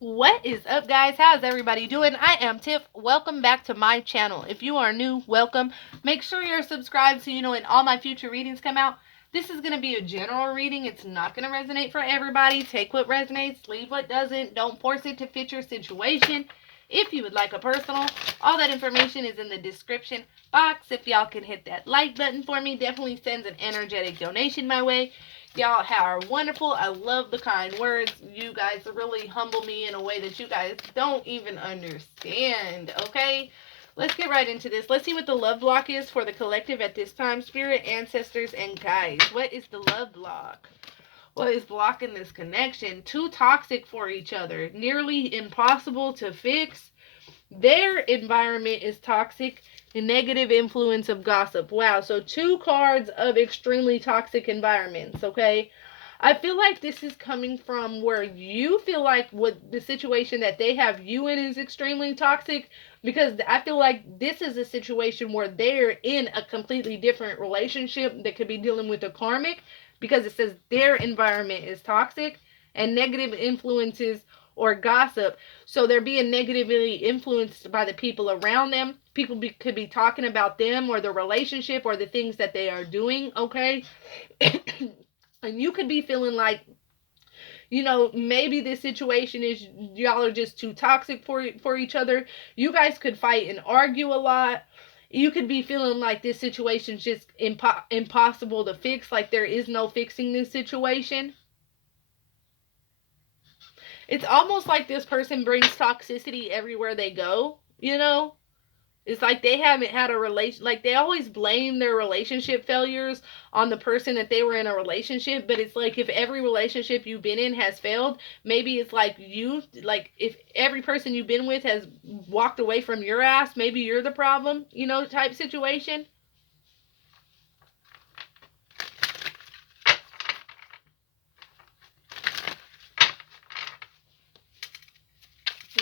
What is up, guys? How's everybody doing? I am Tiff. Welcome back to my channel. If you are new, welcome. Make sure you're subscribed so you know when all my future readings come out. This is going to be a general reading. It's not going to resonate for everybody. Take what resonates, leave what doesn't. Don't force it to fit your situation. If you would like a personal, all that information is in the description box. If y'all can hit that like button for me, definitely sends an energetic donation my way. Y'all are wonderful. I love the kind words. You guys really humble me in a way that you guys don't even understand. Okay? Let's get right into this. Let's see what the love block is for the collective at this time. Spirit, ancestors, and guides. What is the love block? What is blocking this connection? Too toxic for each other. Nearly impossible to fix. Their environment is toxic. The negative influence of gossip. Wow, so two cards of extremely toxic environments, okay? I feel like this is coming from where you feel like what the situation that they have you in is extremely toxic, because I feel like this is a situation where they're in a completely different relationship that could be dealing with a karmic, because it says their environment is toxic and negative influences or gossip. So they're being negatively influenced by the people around them. Could be talking about them or the relationship or the things that they are doing, okay? And you could be feeling like, maybe this situation is y'all are just too toxic for each other. You guys could fight and argue a lot. You could be feeling like this situation's just impossible to fix, like there is no fixing this situation. It's almost like this person brings toxicity everywhere they go. It's like they haven't had a relation, like they always blame their relationship failures on the person that they were in a relationship. But it's like if every relationship you've been in has failed, maybe it's like if every person you've been with has walked away from your ass, maybe you're the problem, type situation.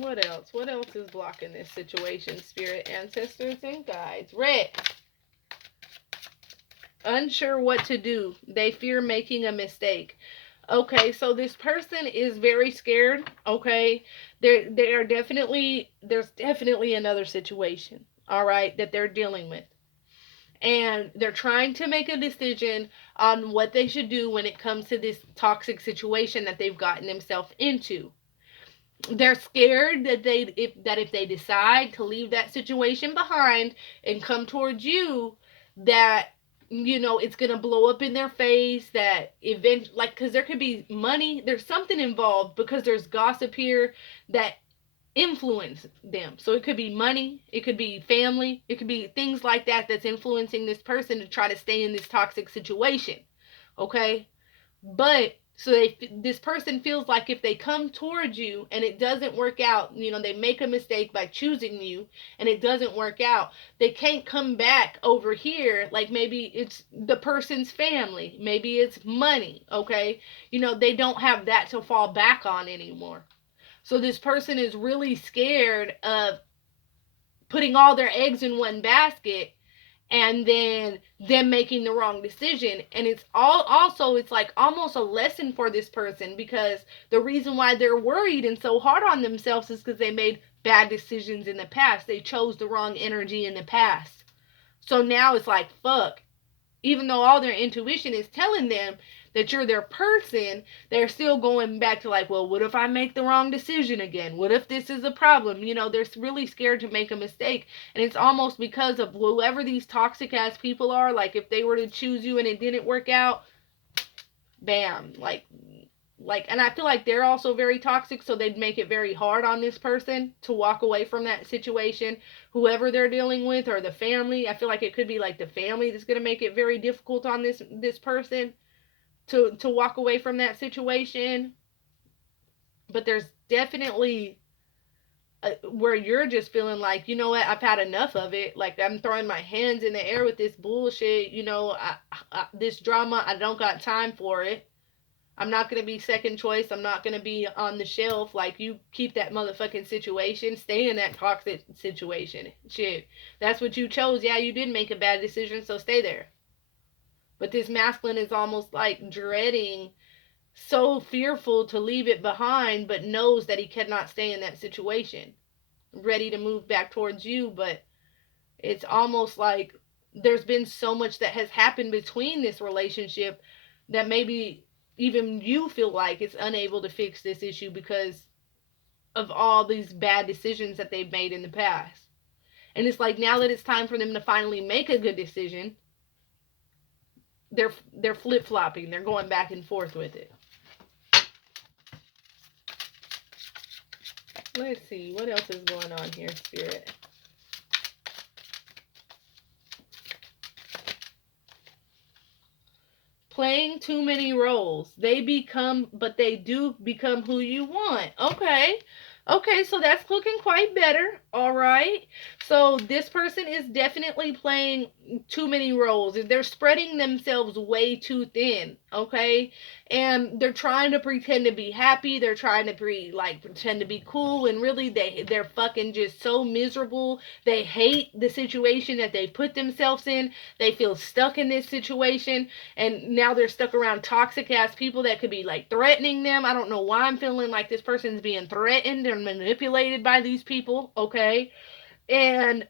What else? What else is blocking this situation? Spirit, ancestors, and guides. Red. Unsure what to do. They fear making a mistake. Okay, so this person is very scared. Okay, they are definitely there's definitely another situation. All right, that they're dealing with, and they're trying to make a decision on what they should do when it comes to this toxic situation that they've gotten themselves into. They're scared that if they decide to leave that situation behind and come towards you, that it's gonna blow up in their face. That event, like, because there could be money, there's something involved, because there's gossip here that influence them. So it could be money, it could be family, it could be things like that that's influencing this person to try to stay in this toxic situation. Okay, but so this person feels like if they come towards you and it doesn't work out, they make a mistake by choosing you and it doesn't work out, they can't come back over here. Like maybe it's the person's family, maybe it's money, okay? They don't have that to fall back on anymore. So this person is really scared of putting all their eggs in one basket and then them making the wrong decision. And it's all also, it's like almost a lesson for this person, because the reason why they're worried and so hard on themselves is because they made bad decisions in the past. They chose the wrong energy in the past. So now it's like, fuck, even though all their intuition is telling them that you're their person, they're still going back to like, well, what if I make the wrong decision again? What if this is a problem? They're really scared to make a mistake. And it's almost because of whoever these toxic ass people are. Like if they were to choose you and it didn't work out, bam, and I feel like they're also very toxic, so they'd make it very hard on this person to walk away from that situation. Whoever they're dealing with, or the family, I feel like it could be like the family that's going to make it very difficult on this person to walk away from that situation. But there's definitely where you're just feeling like, you know what, I've had enough of it. Like I'm throwing my hands in the air with this bullshit. This drama, I don't got time for it. I'm not going to be second choice. I'm not going to be on the shelf. Like, you keep that motherfucking situation. Stay in that toxic situation. Shit. That's what you chose. Yeah, you did make a bad decision, so stay there. But this masculine is almost like dreading so fearful to leave it behind, but knows that he cannot stay in that situation, ready to move back towards you. But it's almost like there's been so much that has happened between this relationship that maybe even you feel like it's unable to fix this issue because of all these bad decisions that they've made in the past. And it's like now that it's time for them to finally make a good decision, they're flip-flopping. They're going back and forth with it. Let's see what else is going on here, Spirit. Playing too many roles. They do become who you want. Okay. Okay, so that's looking quite better. All right. So this person is definitely playing too many roles. They're spreading themselves way too thin. Okay. And they're trying to pretend to be happy. They're trying to pretend to be cool. And really they're fucking just so miserable. They hate the situation that they put themselves in. They feel stuck in this situation. And now they're stuck around toxic ass people that could be like threatening them. I don't know why I'm feeling like this person's being threatened and manipulated by these people, okay? And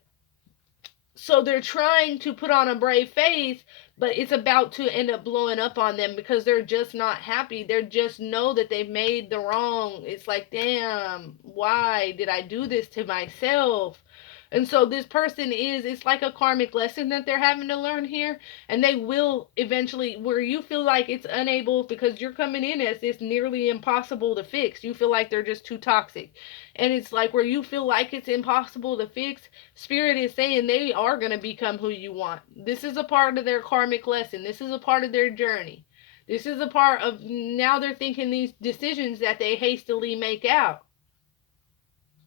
so they're trying to put on a brave face, but it's about to end up blowing up on them because they're just not happy. They just know that they've made the wrong. It's like, damn, why did I do this to myself? And so this person it's like a karmic lesson that they're having to learn here. And they will eventually, where you feel like it's unable, because you're coming in as this nearly impossible to fix. You feel like they're just too toxic. And it's like where you feel like it's impossible to fix, Spirit is saying they are going to become who you want. This is a part of their karmic lesson. This is a part of their journey. This is a part of now they're thinking these decisions that they hastily make out.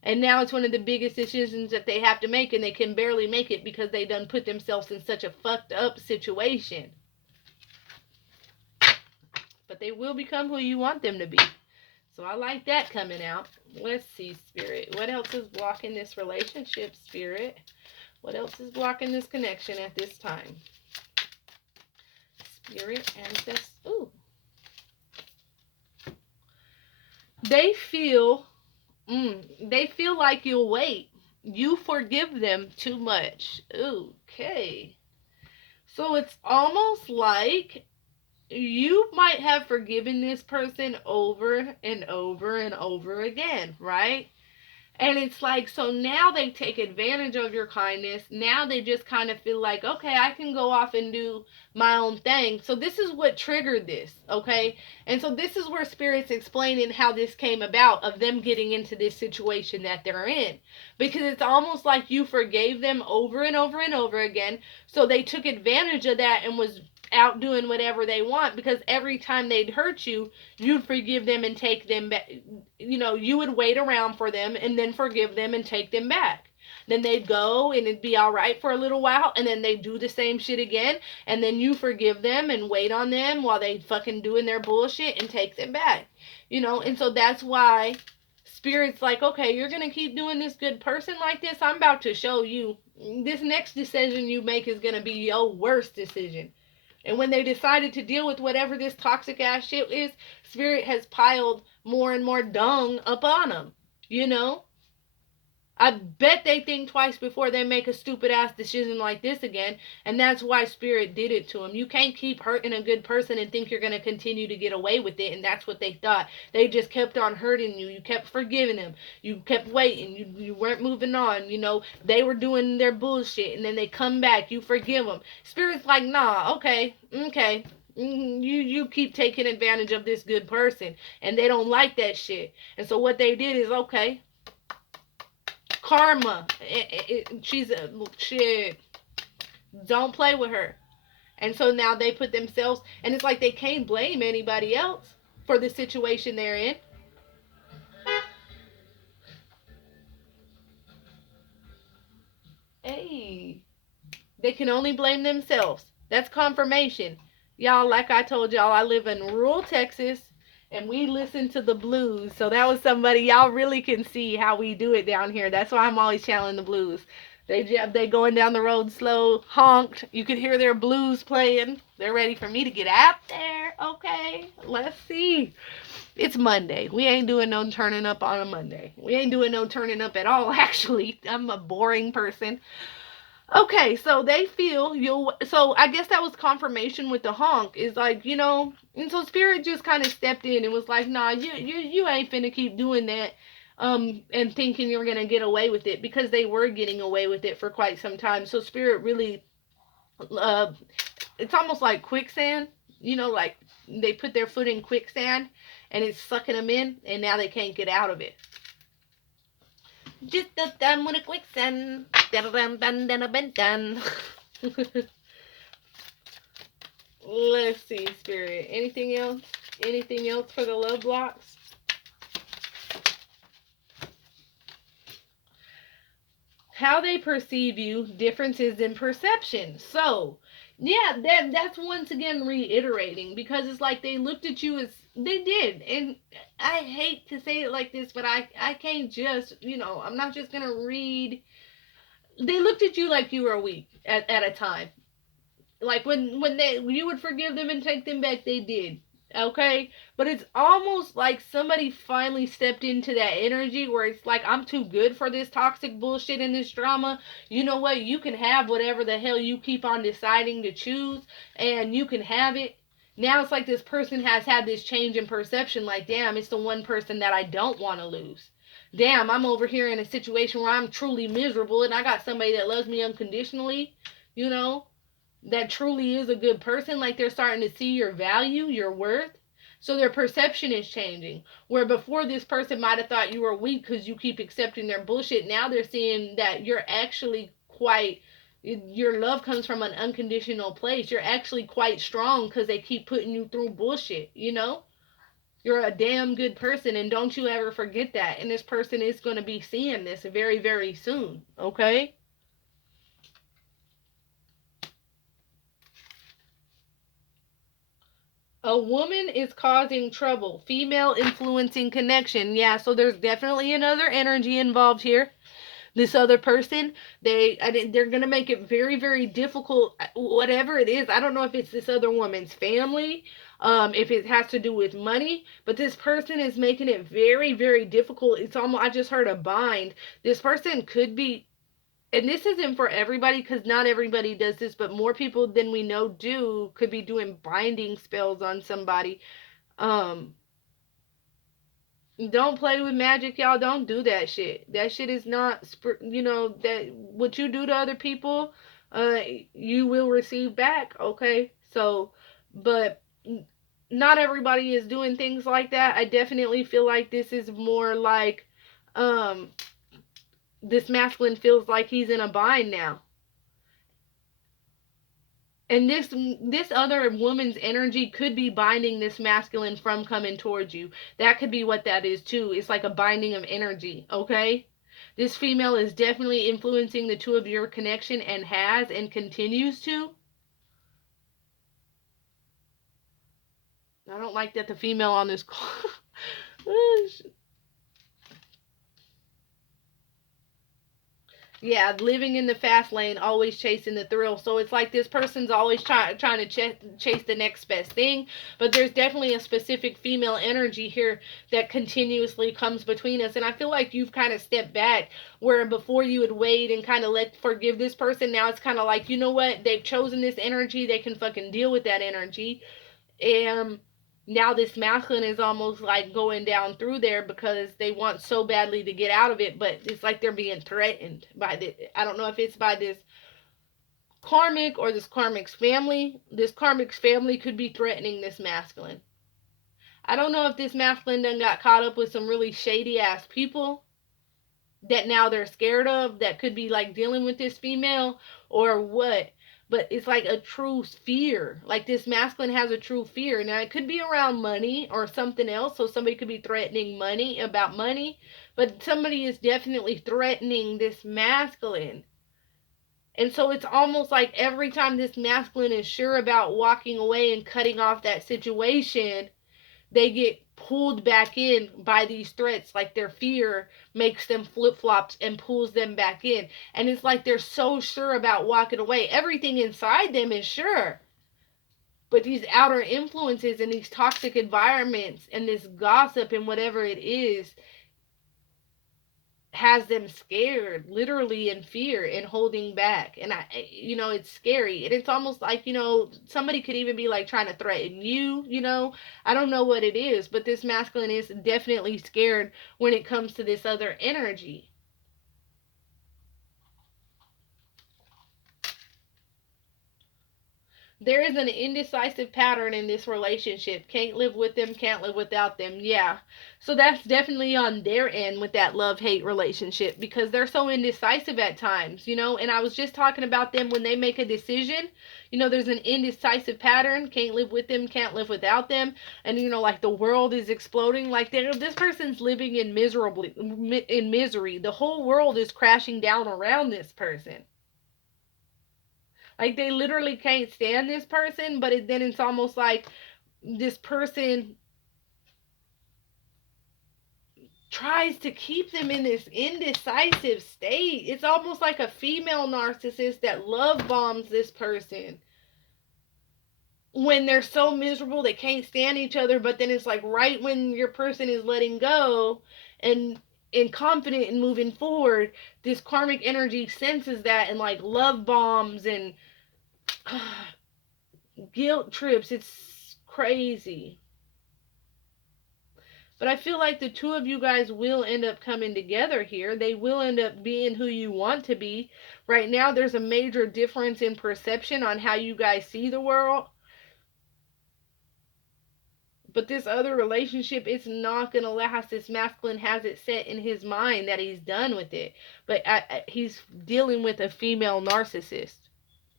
And now it's one of the biggest decisions that they have to make, and they can barely make it because they done put themselves in such a fucked up situation. But they will become who you want them to be. So I like that coming out. Let's see, Spirit. What else is blocking this relationship, Spirit? What else is blocking this connection at this time? Spirit, ancestors. Ooh. They feel like you'll wait. You forgive them too much. Okay. So it's almost like you might have forgiven this person over and over and over again, right? And it's like, so now they take advantage of your kindness. Now they just kind of feel like, okay, I can go off and do my own thing. So this is what triggered this, okay? And so this is where Spirit's explaining how this came about, of them getting into this situation that they're in. Because it's almost like you forgave them over and over and over again. So they took advantage of that and was out doing whatever they want, because every time they'd hurt you, you'd forgive them and take them back. You know, you would wait around for them and then forgive them and take them back. Then they'd go and it'd be all right for a little while, and then they'd do the same shit again, and then you forgive them and wait on them while they fucking doing their bullshit and take them back. You know, and so that's why Spirit's like, okay, you're gonna keep doing this good person like this. I'm about to show you this next decision you make is gonna be your worst decision. And when they decided to deal with whatever this toxic ass shit is, Spirit has piled more and more dung up on them. You know? I bet they think twice before they make a stupid ass decision like this again. And that's why Spirit did it to them. You can't keep hurting a good person and think you're going to continue to get away with it. And that's what they thought. They just kept on hurting you. You kept forgiving them. You kept waiting. You weren't moving on. You know, they were doing their bullshit. And then they come back. You forgive them. Spirit's like, nah, okay. You keep taking advantage of this good person. And they don't like that shit. And so what they did is, okay, karma. She's a shit. Don't play with her. And so now they put themselves, and it's like they can't blame anybody else for the situation they're in. Hey, they can only blame themselves. That's confirmation. Y'all, like I told y'all, I live in rural Texas, and we listen to the blues. So that was somebody, y'all really can see how we do it down here. That's why I'm always channeling the blues. They going down the road slow, honked. You could hear their blues playing. They're ready for me to get out there. Okay, let's see. It's Monday. We ain't doing no turning up on a Monday. We ain't doing no turning up at all, actually. I'm a boring person. Okay, so they feel you'll. So I guess that was confirmation with the honk. Is like, and so spirit just kind of stepped in and was like, nah, you ain't finna keep doing that, and thinking you're gonna get away with it, because they were getting away with it for quite some time. So spirit really, uh, it's almost like quicksand. Like they put their foot in quicksand, and it's sucking them in, and now they can't get out of it. Just a done with a quicksand. Dun. Let's see, spirit. Anything else? Anything else for the love blocks? How they perceive you, differences in perception. So, yeah, that's once again reiterating, because it's like they looked at you as they did. And I hate to say it like this, but I can't just, I'm not just going to read. They looked at you like you were weak at a time. Like when you would forgive them and take them back, they did. Okay? But it's almost like somebody finally stepped into that energy where it's like, I'm too good for this toxic bullshit and this drama. You know what? You can have whatever the hell you keep on deciding to choose, and you can have it. Now it's like this person has had this change in perception, like, damn, it's the one person that I don't want to lose. Damn, I'm over here in a situation where I'm truly miserable, and I got somebody that loves me unconditionally, you know? That truly is a good person. Like, they're starting to see your value, your worth. So their perception is changing. Where before, this person might have thought you were weak because you keep accepting their bullshit. Now they're seeing that you're actually quite, your love comes from an unconditional place. You're actually quite strong because they keep putting you through bullshit. You're a damn good person, and don't you ever forget that. And this person is going to be seeing this very, very soon. Okay? A woman is causing trouble. Female influencing connection. Yeah, so there's definitely another energy involved here. This other person, they're gonna make it very, very difficult. Whatever it is, I don't know if it's this other woman's family, if it has to do with money, but this person is making it very, very difficult. It's almost, I just heard a bind. This person could be, and this isn't for everybody because not everybody does this, but more people than we know do, could be doing binding spells on somebody. Um, don't play with magic, y'all. Don't do that shit. That shit is not, that what you do to other people, uh, you will receive back. Okay, so, but not everybody is doing things like that. I definitely feel like this is more like, um, this masculine feels like he's in a bind now. And this other woman's energy could be binding this masculine from coming towards you. That could be what that is too. It's like a binding of energy, okay? This female is definitely influencing the two of your connection, and has and continues to. I don't like that the female on this call. Yeah, living in the fast lane, always chasing the thrill. So it's like this person's always trying to chase the next best thing. But there's definitely a specific female energy here that continuously comes between us. And I feel like you've kind of stepped back, where before you would wait and kind of forgive this person. Now it's kind of like, you know what? They've chosen this energy. They can fucking deal with that energy. And now this masculine is almost like going down through there because they want so badly to get out of it, but it's like they're being threatened by this. I don't know if it's by this karmic or this karmic's family. This karmic's family could be threatening this masculine. I don't know if this masculine done got caught up with some really shady ass people that now they're scared of, that could be like dealing with this female, or what. But it's like a true fear. Like this masculine has a true fear. Now it could be around money or something else. So somebody could be threatening money, about money. But somebody is definitely threatening this masculine. And so it's almost like every time this masculine is sure about walking away and cutting off that situation, they get pulled back in by these threats. Like their fear makes them flip-flops and pulls them back in. And it's like they're so sure about walking away. Everything inside them is sure. But these outer influences and these toxic environments and this gossip and whatever it is has them scared, literally in fear and holding back. And it's scary. And it's almost like, somebody could even be like trying to threaten you. I don't know what it is, but this masculine is definitely scared when it comes to this other energy. There is an indecisive pattern in this relationship. Can't live with them, can't live without them. Yeah. So that's definitely on their end with that love hate relationship because they're so indecisive at times. And I was just talking about them when they make a decision. There's an indecisive pattern. Can't live with them, can't live without them. And, like the world is exploding. Like this person's living in misery. The whole world is crashing down around this person. Like they literally can't stand this person, but then it's almost like this person tries to keep them in this indecisive state. It's almost like a female narcissist that love bombs this person when they're so miserable they can't stand each other, but then it's like right when your person is letting go and confident and moving forward, this karmic energy senses that and like love bombs and guilt trips. It's crazy. But I feel like the two of you guys will end up coming together here. They will end up being who you want to be. Right now, there's a major difference in perception on how you guys see the world. But this other relationship, it's not going to last. This masculine has it set in his mind that he's done with it. But he's dealing with a female narcissist.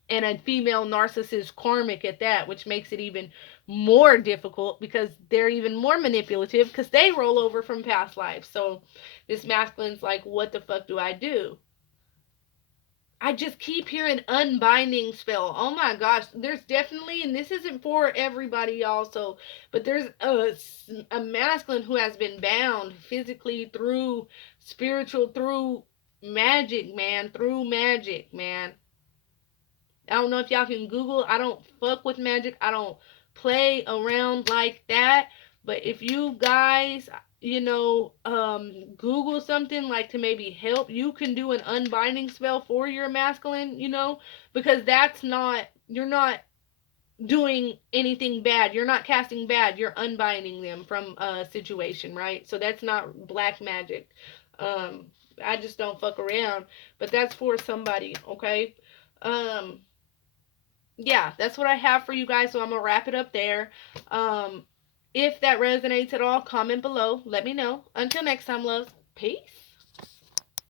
And a female narcissist karmic at that, which makes it even more difficult because they're even more manipulative because they roll over from past lives. So this masculine's like, what the fuck do I do? I just keep hearing unbinding spell. Oh my gosh, there's definitely, and this isn't for everybody also, but there's a masculine who has been bound physically through spiritual, through magic, man, I don't know if y'all can Google. I don't fuck with magic. I don't play around like that. But if you guys, Google something like to maybe help, you can do an unbinding spell for your masculine, because you're not doing anything bad. You're not casting bad. You're unbinding them from a situation, right? So that's not black magic. Um, I just don't fuck around. But that's for somebody, okay? Um, yeah, that's what I have for you guys. So I'm gonna wrap it up there. If that resonates at all, comment below. Let me know. Until next time, loves. Peace.